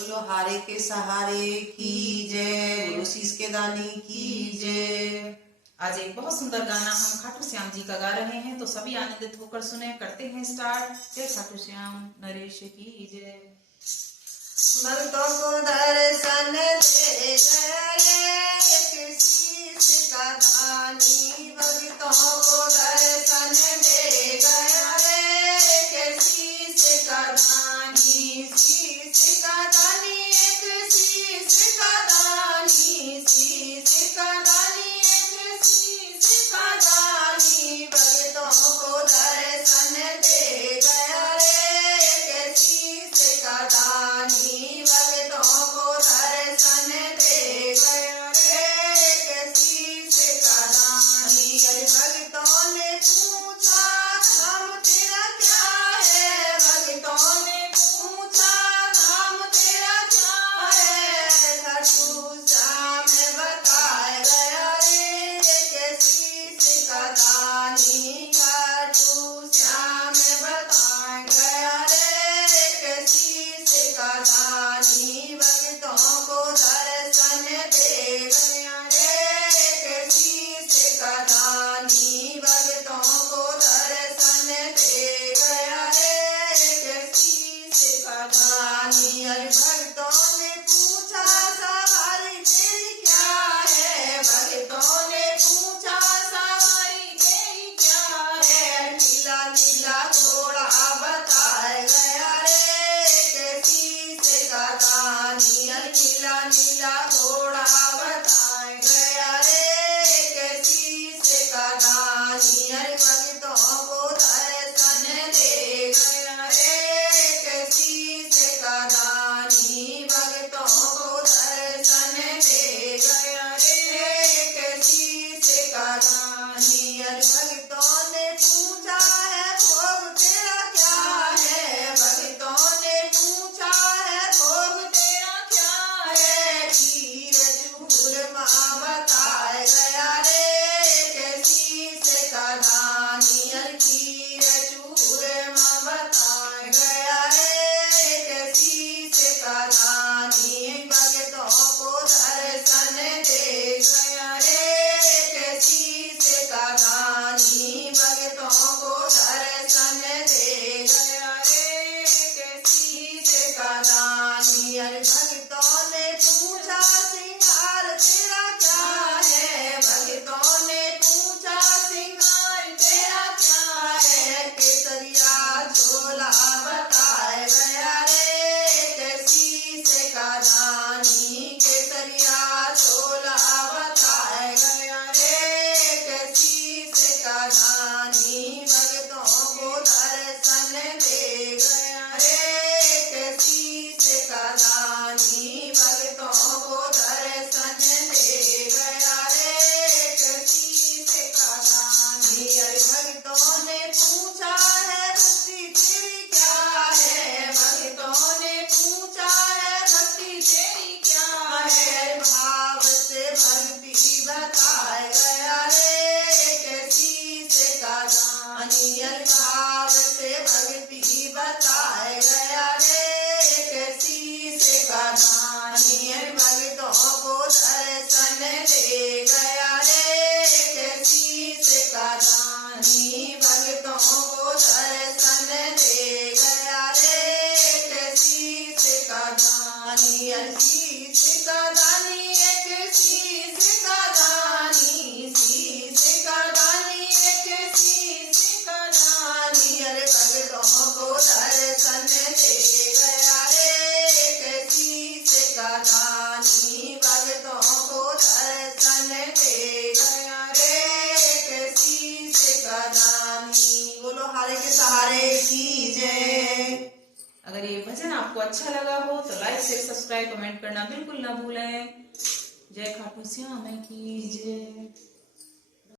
बोलो हारे के सहारे की जय, बोलो शीश के दानी की जय। आज एक बहुत सुंदर गाना हम खाटू श्याम जी का गा रहे हैं, तो सभी आनंदित होकर सुने। करते हैं स्टार्ट। जय खाटू श्याम नरेश की जय। भक्तों को दर्शन दे गए शीश का दानी, भक्तों को दर्शन दे गया रे शीश का दानी, शीश का दानी एक शीश का दानी, शीश का दानी एक शीश का दानी, भक्तों को दर्शन दे गया रे शीश का दानी, भक्तों को दर्शन दे गया रे शीश का दानी। अरे भक्तों ने पूछा नाम तेरा क्या है, भक्तों ने पूछा नाम तेरा क्या है, खाटू श्याम बताया गया रे शीश का दानी, खाटू श्याम बताया गया रे शीश का दानी, भक्तों को दर्शन दे गया रे शीश का दानी, भक्तों को दर्शन दे गया रे शीश का दानी। अरे भक्तों ने पूछा सवारी तेरी क्या है, भक्तों ने पूछा सवारी तेरी क्या है, नीला नीला घोड़ा बताया गया रे शीश का दानी, नीला नीला घोड़ा बताया गया रे शीश का दानी। अरे भक्तों को दर्शन दे गया रे शीश का दानी, भक्तों को दर्शन दे गया रे शीश का दानी। अरे भक्तों ने पूछा है भोग तेरा क्या है, भक्तों ने पूछा है भोग तेरा क्या है, खीर चूरमा बताया गया रे शीश का दानी, खीर चूरमा बताया गया रे शीश का दानी, भक्तों को दर्शन दे गया रे शीश का दानी, भक्तों को दर्शन दे गया रे शीश का दानी। अरे भक्तों ने पूछा सिंगार तेरा क्या है, भक्तों ने पूछा सिंगार तेरा क्या है, केसरिया झोला बताया गया रे शीश का दानी, केसरिया झोला बताया गया रे शीश का दानी, भक्तों को दर्शन दे गया रे शीश का दानी, भक्तों को दर्शन दे गया रे शीश का दानी। अरे भक्तों ने पूछा है भक्ति तेरी क्या है, भक्तों ने पूछा है भक्ति तेरी क्या है, भाव से भक्ति बताया गया रे शीश का दानी, भाव से भक्ति बताया गया रे शीश का दानी, भक्तों को दर्शन दे गया रे शीश का दानी, भक्तों को दर्शन दे गया रे शीश का दानी। शीश का दानी एक शीश का दानी, शीश का दानी एक शीश का दानी, अरे भक्तों को दर्शन दे गया रे शीश का दानी, भक्तों को दर्शन दे गया रे शीश का दानी। बोलो हारे के सहारे की जय। अगर ये भजन आपको अच्छा लगा हो तो लाइक शेयर सब्सक्राइब कमेंट करना बिल्कुल ना भूलें। जय खाटू श्याम की जय।